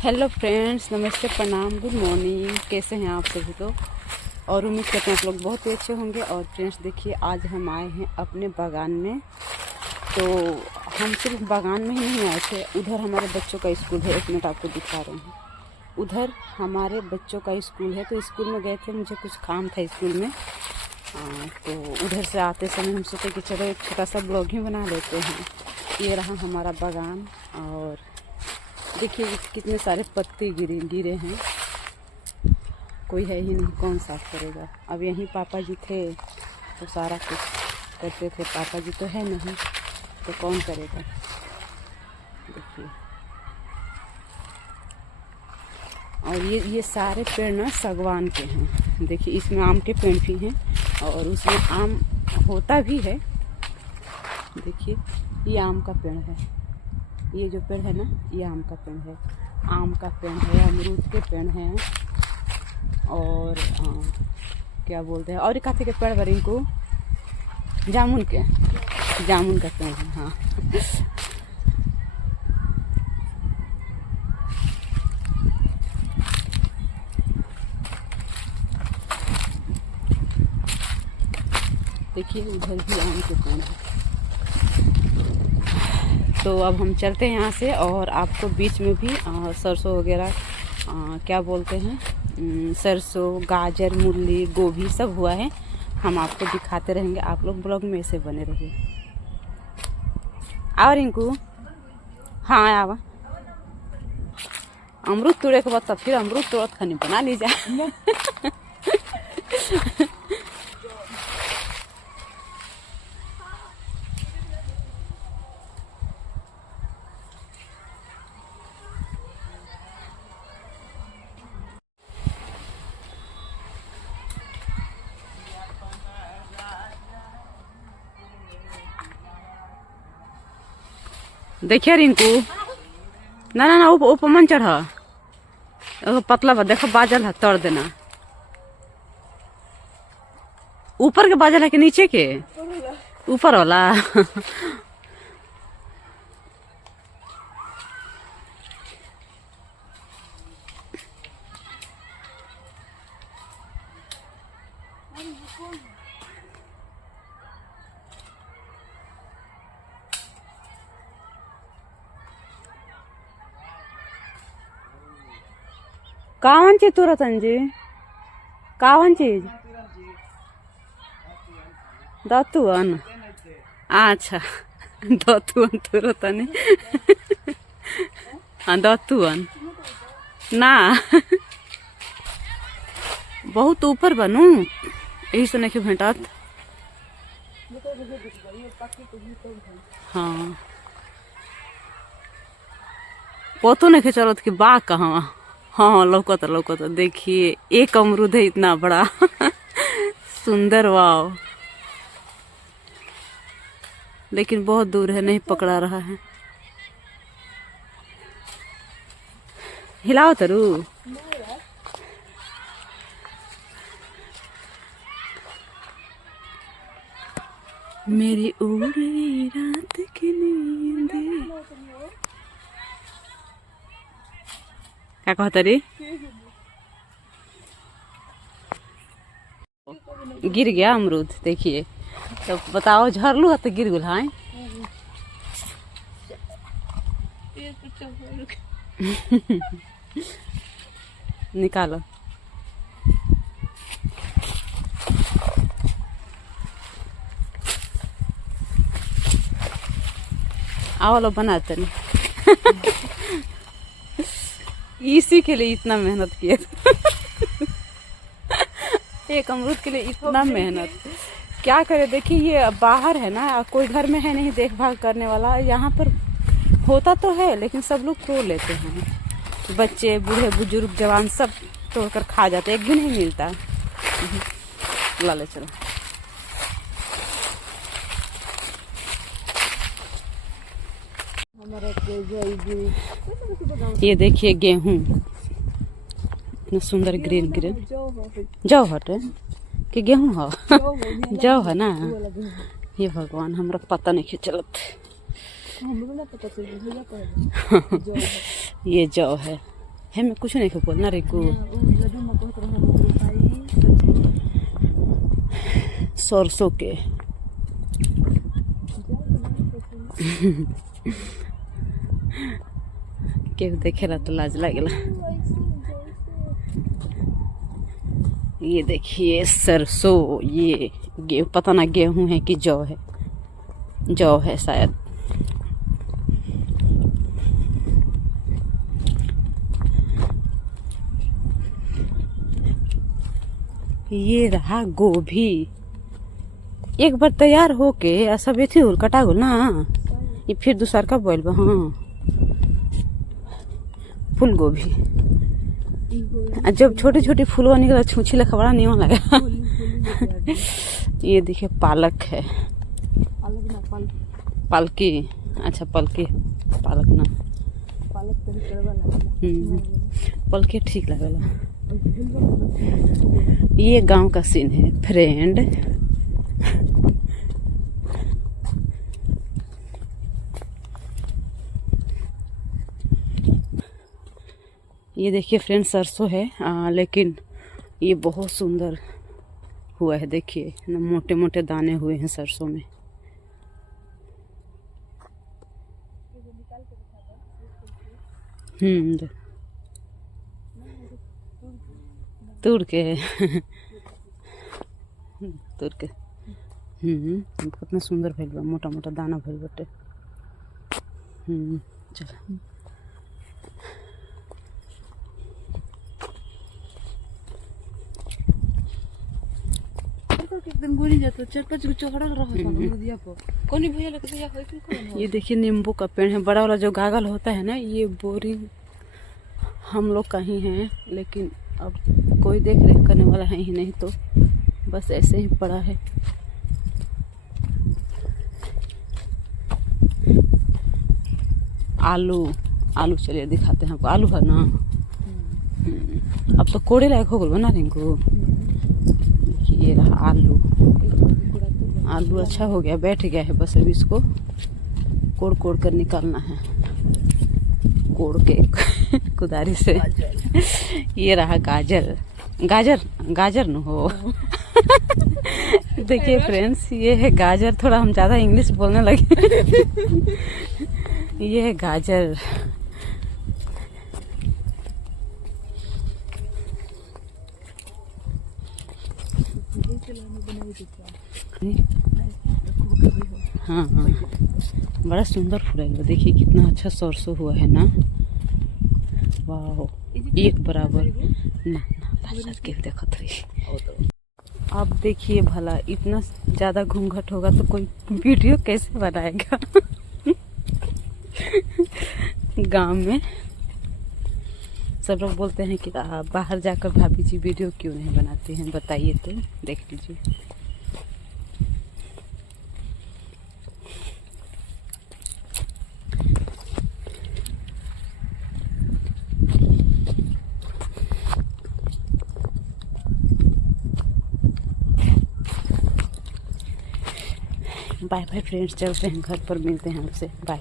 Hello friends, नमस्ते, प्रणाम, good morning. कैसे हैं आप सभी लोग? और उम्मीद करते हैं आप लोग बहुत ही अच्छे होंगे। और फ्रेंड्स देखिए, आज हम आए हैं अपने बागान में। तो हम सिर्फ बागान में ही नहीं आए थे, उधर हमारे बच्चों का स्कूल है। एक मिनट आपको दिखा रहे हैं, उधर हमारे बच्चों का स्कूल है। तो स्कूल में गए थे, मुझे कुछ काम था स्कूल में। तो उधर से आते समय हम सोचे कि चलो एक छोटा सा ब्लॉग ही बना लेते हैं। ये रहा हमारा बागान। और देखिए कितने सारे पत्ते गिरे हैं। कोई है ही नहीं, कौन साफ करेगा। अब यहीं पापा जी थे तो सारा कुछ करते थे। पापा जी तो है नहीं तो कौन करेगा। देखिए, और ये सारे पेड़ ना सागवान के हैं। देखिए, इसमें आम के पेड़ भी हैं और उसमें आम होता भी है। देखिए, ये आम का पेड़ है। ये जो पेड़ है ना, ये आम का पेड़ है, आम का पेड़ है, अमरूद के पेड़ हैं। और क्या बोलते हैं, और काफ़ी के पेड़ पर इनको जामुन का पेड़ है। हाँ, देखिए उधर भी आम के पेड़ है। तो अब हम चलते हैं यहाँ से और आपको बीच में भी सरसों वगैरह क्या बोलते हैं, सरसों, गाजर, मूली, गोभी सब हुआ है। हम आपको दिखाते रहेंगे। आप लोग ब्लॉग में ऐसे बने रहिए। और इनको हाँ आवा अमरूद तोड़े के बाद तब फिर अमरूद तोड़त खनी बना लीजिए। देखिए रिंकू, ना ना ना, ऊपर मन चढ़, पतला बा, देखो बाजल है, तोड़ देना। ऊपर के बाजल है कि नीचे के? ऊपर वाला। कावन चीज तुरत जी, कावन चीज दतुअन। अच्छा, दतुअन तुरत हाँ, दतुअन ना। बहुत ऊपर बनू, यही से नहीं भेटत। हाँ, पतो नहीं चलत कि बा कहाँ। हाँ, लौकत। देखिए, एक अमरूद है इतना बड़ा। सुंदर, वाव। लेकिन बहुत दूर है, नहीं पकड़ा रहा है। हिलाओ तरू। मेरी उड़ी रात की नींद। क्या कहता रे? गिर गया अमरूद। देखिए, तो बताओ, झरलू है तो गिर गुल है। निकालो। आओ लो, बनाते नहीं। इसी के लिए इतना मेहनत किए। एक अमरूद के लिए इतना मेहनत, क्या करे। देखिए, ये बाहर है ना, कोई घर में है नहीं देखभाल करने वाला। यहाँ पर होता तो है, लेकिन सब लोग तोड़ लेते हैं। बच्चे, बूढ़े, बुजुर्ग, जवान सब तोड़कर खा जाते, एक भी नहीं मिलता। ला ले चलो। ये देखिए गेहूं, इतना सुंदर ग्रीन जौ हटे कि गेहूं हो। जौ है ना। ये भगवान, हमरा पता नहीं चलत। ये जौ है। है मैं कुछ नहीं बोलना रिंकू। सरसों के केहू देखेला तो लाज लगेला। ये देखिए सरसों, ये गेहूँ, पता ना गेहूँ है कि जौ है, जौ है शायद। ये रहा गोभी, एक बार तैयार होके सब एथी होल कटा गोल ना, ये फिर दूसर का बोल बा। हाँ फूल गोभी, जब छोटे छोटे फूलवा निकला छूछी लगा बड़ा नहीं लगा। ये देखिए पालक है, पालकी, अच्छा पलकी, पालक ना, पलके ठीक लगेला। ये गांव का सीन है फ्रेंड। ये देखिए फ्रेंड सरसों है, लेकिन ये बहुत सुंदर हुआ है। देखिए मोटे मोटे दाने हुए हैं सरसों में। तोड़ के तोड़ के कितना सुंदर भइल बा, मोटा मोटा दाना भइल बाटे। चल ये देखिए नींबू का पेड़ है, बड़ा वाला जो गागल होता है ना, ये बोरिंग हम लोग का ही है, लेकिन अब कोई देख रेख करने वाला है ही नहीं, तो बस ऐसे ही पड़ा है। आलू, आलू चलिए दिखाते हैं आपको। आलू है ना, अब तो कोड़े लायक हो गए बना रिंकू। ये रहा आलू, आलू अच्छा हो गया, बैठ गया है, बस अभी इसको कोड़ कोड़ कर निकालना है, कोड़ के कुदारी से। ये रहा गाजर, गाजर गाजर न हो। देखिए फ्रेंड्स, ये है गाजर, थोड़ा हम ज़्यादा इंग्लिश बोलने लगे। ये है गाजर। हाँ हाँ, बड़ा सुंदर फूल है। देखिए कितना अच्छा सरसों हुआ है ना, वाह, एक बराबर ना के देखत रही। अब देखिए भला इतना ज़्यादा घूंघट होगा तो कोई वीडियो कैसे बनाएगा। गांव में सब लोग बोलते हैं कि बाहर जाकर भाभी जी वीडियो क्यों नहीं बनाती हैं, बताइए तो। देख लीजिए, बाय बाय फ्रेंड्स, चलते हैं घर पर, मिलते हैं आपसे, बाय।